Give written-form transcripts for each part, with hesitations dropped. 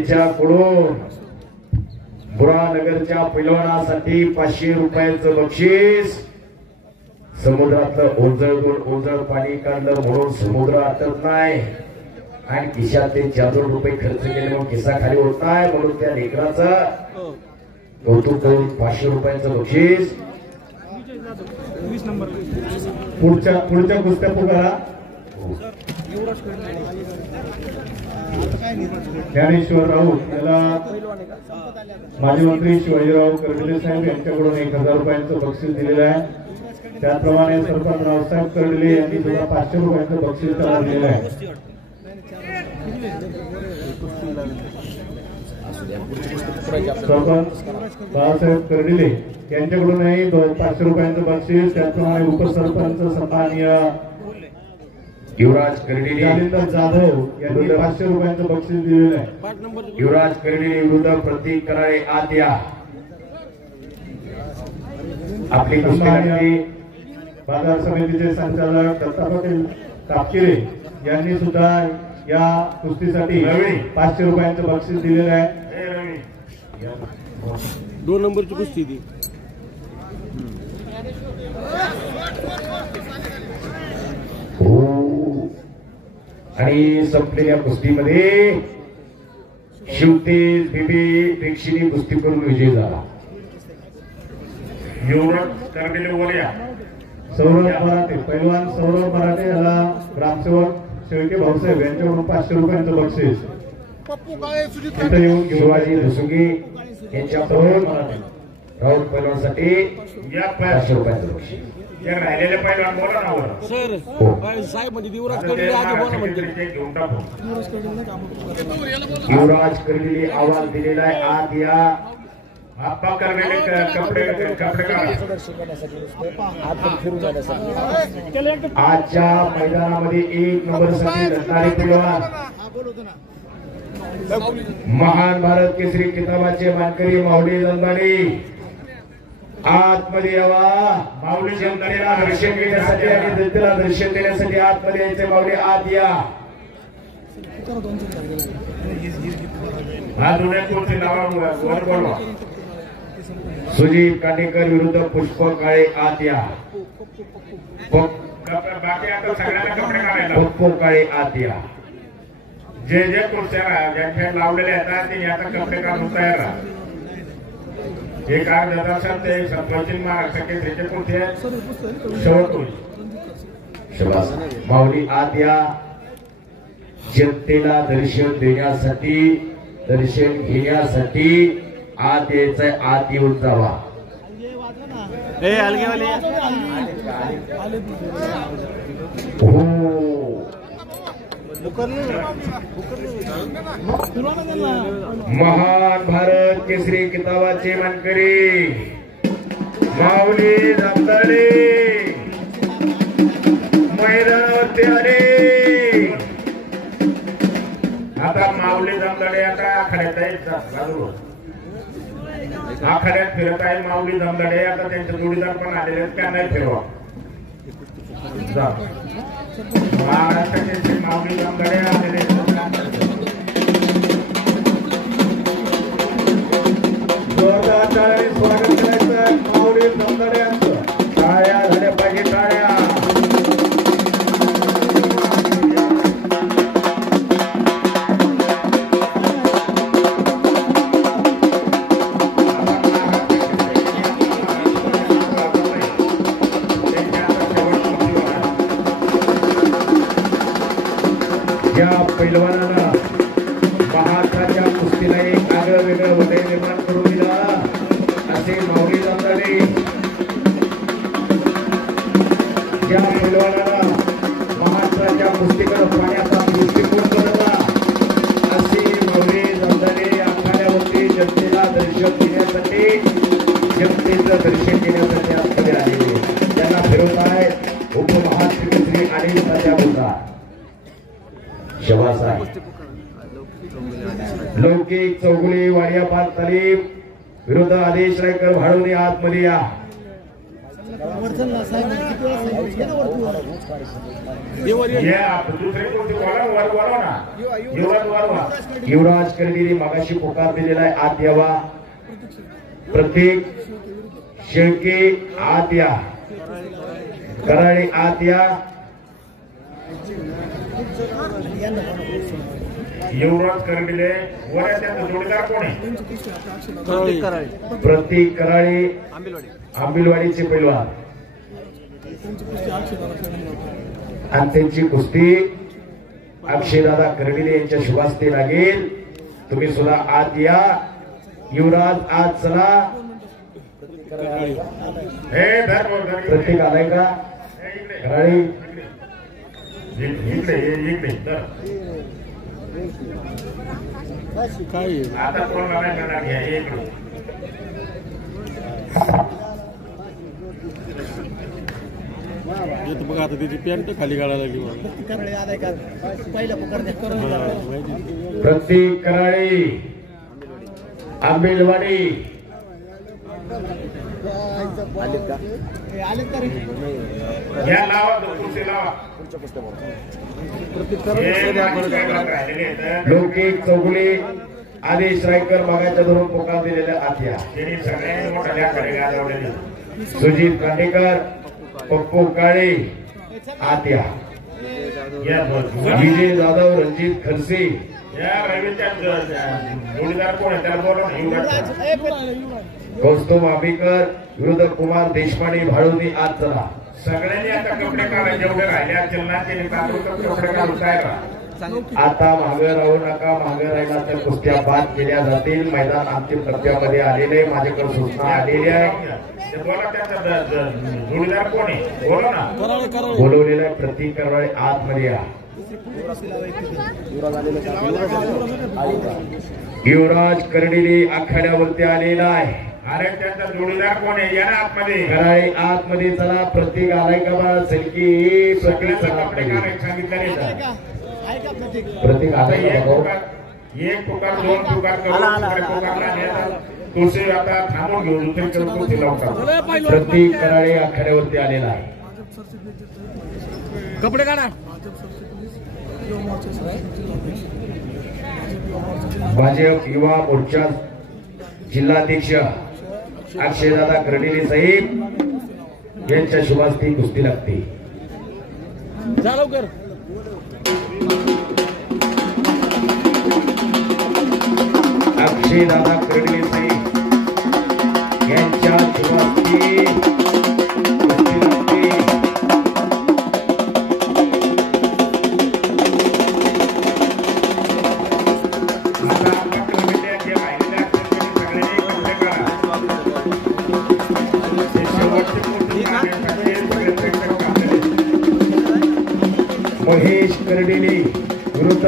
कडून बुरानगरच्या पैलवानासाठी 500 रुपयाचं बक्षीस। समुद्रातलं ओझळ पाणी काढलं म्हणून समुद्र आटत नाही आणि खिशातले 400 रुपये खर्च केले म्हणून खिसा खाली होत नाही म्हणून त्या लेकराचं कौतुक करून 500 रुपयाचं बक्षीस। पुढच्या कुस्त्या पुकारा ज्ञानेश्वर राऊत याला माजी मंत्री शिवाजीराव कर्डिले साहेब यांच्याकडून 1000 रुपयांचं बक्षीस दिलेलं आहे। त्याप्रमाणे सरपंच रावसाहेब कर्डिले यांनी सुद्धा 500 रुपयांचं बक्षीस त्याला दिलेलं आहे। सरपंच बाळासाहेब कर्डिले यांच्याकडूनही 500 रुपयांचं बक्षीस। त्याप्रमाणे उपसरपंच सन्माननीय युवराज कर्डिले जाधव यांनी 500 रुपयांचं बक्षीस दिलेलं आहे। युवराज कर्डिले विरुद्ध प्रतीक कराळे आद्या आपली कुस्ती बाजार समितीचे संचालक दत्ता पाटील कापकिरे यांनी सुद्धा या कुस्तीसाठी 500 रुपयांचं बक्षीस दिलेलं आहे। 2 नंबरची कुस्ती ती आणि संपलेल्या कुस्तीमध्ये शिवतेज बीबी दीक्षिणी कुस्ती करून विजयी झाला। युवराज कर्डिले बोलया सौरभ मराठे पैलवान सौरभ मराठे याला ग्रामसेवक शेळके भाऊसाहेब यांच्याकडून 500 रुपयांचं बक्षीस। तिथे येऊन शिवाजी धुसुगी यांच्याकडून राऊत पैलवानसाठी 500 रुपयांचं बक्षीस। राहिलेले पैलवान बोला ना वर सर साहेब म्हणजे युवराज कर्डिले आधी बोला म्हणजे युवराज कर्डिले आवाज दिलेला आहे आत या आप्पा कर्डिले कपडे आजच्या मैदानामध्ये 1 नंबरसाठी लढणारे पैलवान महान भारत केसरी किताबाचे मानकरी माऊली जंदाडे आतमध्ये यावा। माऊली जंदाडेला दर्शन घेण्यासाठी आणि दत्तला दर्शन देण्यासाठी आतमध्ये यायचे माऊली आत या। हा दुनियात नावा वर बोलवा सुजीत काटेकर विरुद्ध पुष्प काळे आत या। बाकी आता सगळ्यांना कपडे काढायला पुष्प काळे आत या। जे जे खुर्च्या ज्यांच्या लावलेले आहेत ते आता कपडे काढून तयार राहा। हे काय जातात ते संतोषी महाराष्ट्राचे त्याचे कुठे शेवट शबास माऊली आत या। जनतेला दर्शन देण्यासाठी दर्शन घेण्यासाठी आत यायचंय आत येऊन जावा। महान भारत केसरी किताबाचे मानकरी माऊली जमदाडे मैदानावरती आले। आता माऊली जमदाडे आता आखाड्यात आखाड्यात फिरत आहे माऊली जमदाडे। आता त्यांचे जोडीदार पण आलेले आहेत का नाही फिरवा महाराष्ट्राचे माऊली जमदाडे आलेले स्वागत करायचं माऊली जमदाडे यांचं। टाळ्या झाल्या पाहिजे टाळ्या। या पैलवानाला महाराष्ट्राच्या कुस्तीला एक आगळं वेगळं उदय निर्माण करून दिला असे माऊली जमदाडे। या पैलवानाला महाराष्ट्राच्या कुस्तीकडे पाहण्याचा दृष्टिकोन बदलला असे माऊली जमदाडे आखाड्यावरती जनतेला दर्शन देण्यासाठी जनतेचं दर्शन घेण्यासाठी आतमध्ये आलेले त्यांना फिरवत आहे उपमहाश्री अनिल तात्या बोलता। शबास आहे लौकिक चौगुले वाडिया पार तालीम विरुद्ध आदेश रायकर भाडवणे आतमध्ये या। देवर ये. दुसरे कोणते वर ना युवराज कर्डिले मागाशी पुकार दिलेला आहे, आत यावा. प्रत्येक शेळके आत या, कराळे आत या. युवराज कर्डिले वर आहे, त्यांचा जोडीदार कोण आहे? प्रतीक कराळे आंबिलवाडीचे पैलवान आणि त्यांची कुस्ती अक्षयदादा कर्डिले यांच्या शुभास्ते लागेल. तुम्ही सुद्धा आत या. युवराज आत चला. हे धर प्रत्येक आलाय का? कराळे इकडे धर. काय आता कोण नाही करणार घ्या इकडे. येत बघा आता त्याची पॅन्ट खाली काढायला लागली मला. प्रत्येक कराळे आंबेलवाडी या लावा कुर्सी लावा. लोकेश चौगुले आदेश रायकर मागाच्या धरून पुकार दिलेल्या आत्या. त्यांनी सगळ्यांनी मोठ्या कडे गाजवलेली. सुजित कांडेकर पप्पू काळे आत्या. विजय जाधव रणजित खडसे. या रवीच्या जोडीदार कोण आहे त्याला बोला ना. युवराज कौस्तुभ आंबेकर विरुद्ध कुमार देशपांडे भाळवणी आत चला. सगळ्यांनी आता कपडे काढा. जेवढे राहिले असतील ना त्यांनी कपडे काढून काय आता मागे राहू नका. मागे राहिला तर कुस्त्या बाद केल्या जातील. मैदान अंतिम टप्प्यामध्ये आलेले माझ्याकडे सूचना आलेली आहे. बोला त्यांचा जोडीदार कोण आहे बोला ना. बोलवलेला प्रतीक कराळे आतमध्ये या. युवराज कर्डिले आखाड्यावरती आलेला आहे. अरे त्यांचा जोडीदार कोण आहे या ना आतमध्ये. कराळे आतमध्ये चला. प्रतीक आलाय का बा? सलकी प्रतीक चला. कपडे काढायला सांगितलं. प्रतीक आलाय का भाऊ? एक पुकार दोन पुकार करून तुळशी आता थांबून घेऊन दुसरीकडे कुस्ती लावतात. प्रतीक कराळे आखाड्यावरती आलेला आहे. कपडे काढा. भाजप युवा मोर्चा जिल्हाध्यक्ष अक्षयदादा कर्डिले साहेब यांच्या शुभास्ती कुस्ती लागते. जा लवकर. अक्षयदादा कर्डिले साहेब यांच्या शुभास्ती कुस्ती लागते. महेश कर्डिले विरुद्ध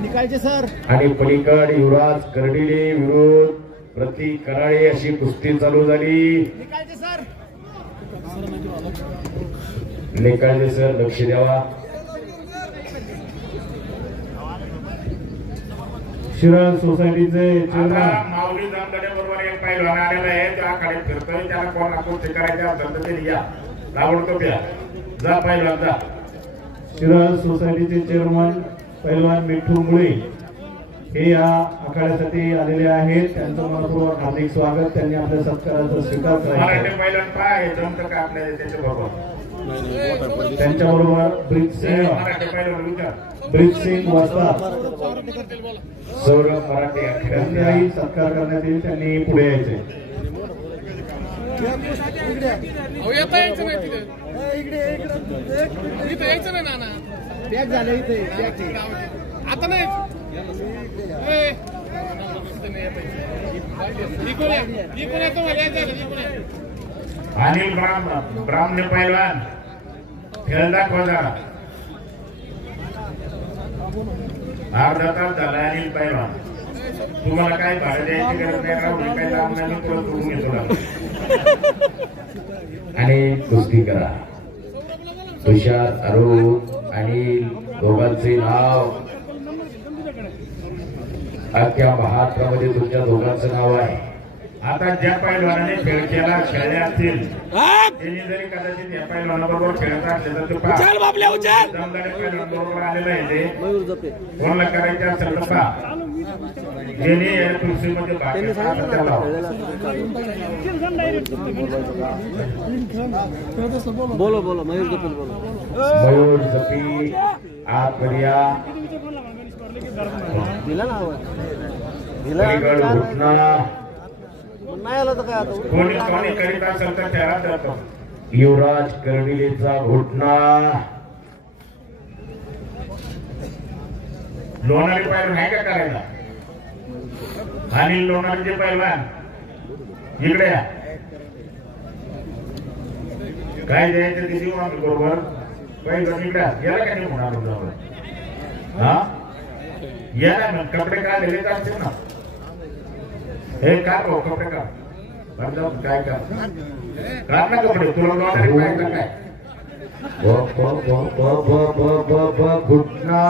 निकालचे सर आणि पलीकड युवराज कर्डिले विरुद्ध प्रतीक कराळे अशी कुस्ती चालू झाली. निकालचे सर निकालचे सर लक्ष द्यावा. शिराळ सोसायटीचे चेअरमन माऊली जामगडे बरोबर एक पैलवान आलेला आहे. त्या आखाड्यात फिरतोय. त्याला कोण कुस्ती करायच्या असेल तर ते या ताबडतोब या. जा पैलवान जा. शिराळ सोसायटीचे चेअरमन पैलवान मिठू मुळे हे या आखाड्यासाठी आलेले आहेत. त्यांचं मनपूर्वक हार्दिक स्वागत. त्यांनी आपल्या सत्काराचा स्वीकार करायचा. मराठी पैलवान काय जमतं का आपल्या त्याच्याबरोबर. त्यांच्याबरोबर मराठी पैलवान विचार. ब्रिजसिंग वस्ताद सौरभ मराठे आखाड्याचाही सत्कार करण्यात येईल. त्यांनी पुढे यायचे. येता यायचं नाही तिथे. इथे यायचं नाही नाना. पॅक झालं इथे आता नाही. अनिल ब्राह्मणे पैलवान खेळ दाखवा जरा. अर्धा तास झाला. अनिल पैलवान तुम्हाला काय भाडं द्यायची गरज नाही. राहुल काही लांब नाही. तुला करून घेतो आणि कुस्ती करा. तुषार अरुण आणि दोघांचे नाव अख्ख्या महाराष्ट्रामध्ये तुमच्या दोघांचं नाव आहे. आता ज्या पैलवानाने खेळ केला खेळले असतील त्यांनी जरी कदाचित या पैलवानाबरोबर खेळत असले तर ते दमदाटी पैलवानाबरोबर आलेलं आहे ते कोणाला करायचे असेल तर पहा. ज्यांनी या कुस्तीमध्ये भाग घेतला असेल त्याला बोलो बोलो मयूर जपी बोलो. मयूर जपी आतमध्ये या. दिला ना पलीकड घुटना नाही आला तर काय आता कोणी कोणी करीत असेल तर त्याला जातो. युवराज कर्डिलेचा घुटना. लोणारी पैलवान आहे का करायला? अनिल लोणारीचे पैलवान इकडे या. काय द्यायचं ते देऊ आम्ही बरोबर. पैलवान इकडे गेला का नाही म्हणा हा या ना मग कपडे काढलेले असतील ना. हे का भाऊ कपडे का काय का काढ ना कपडे तुला लोणारी पाहिजे काय घुटना.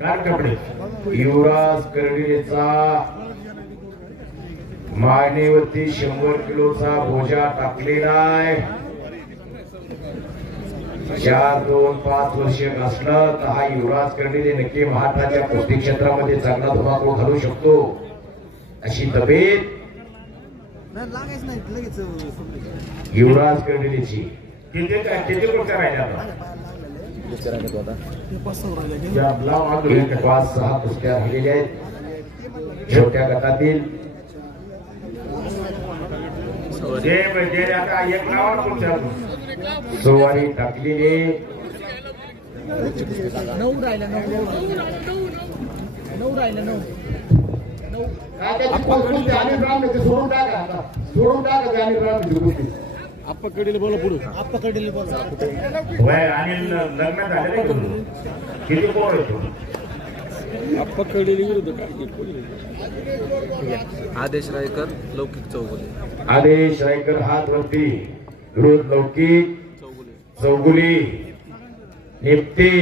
काढ कपडे. युवराज कर्डिलेचा मानेवरती 100 किलोचा बोजा टाकलेला आहे. 4-2-5 वर्ष असलं तर हा युवराज कर्डिले नक्की महाराष्ट्राच्या कुस्ती क्षेत्रामध्ये चांगला धुमाकूळ घालू शकतो अशी तब्येत लागायच नाही लगेच युवराज कर्डिलेची. किती कुठच्या राहिल्या एक 5-6 कुस्त्या राहिलेल्या आहेत छोट्या गटातील. जे आता एक नावाला कुठच्या सोवारी टाकलेले 9 राहिला 9 राहिला 9. आप्पा कडील बोला पुढे. आप्पा कडील बोला. वय आणि लग्न झाले किती पोर येतो. आप्पा कडील विरुद्ध काय आदेश रायकर लौकिक चौगुले. आदेश रायकर हात वरती विरोध लौकिक चौगुले निप्ती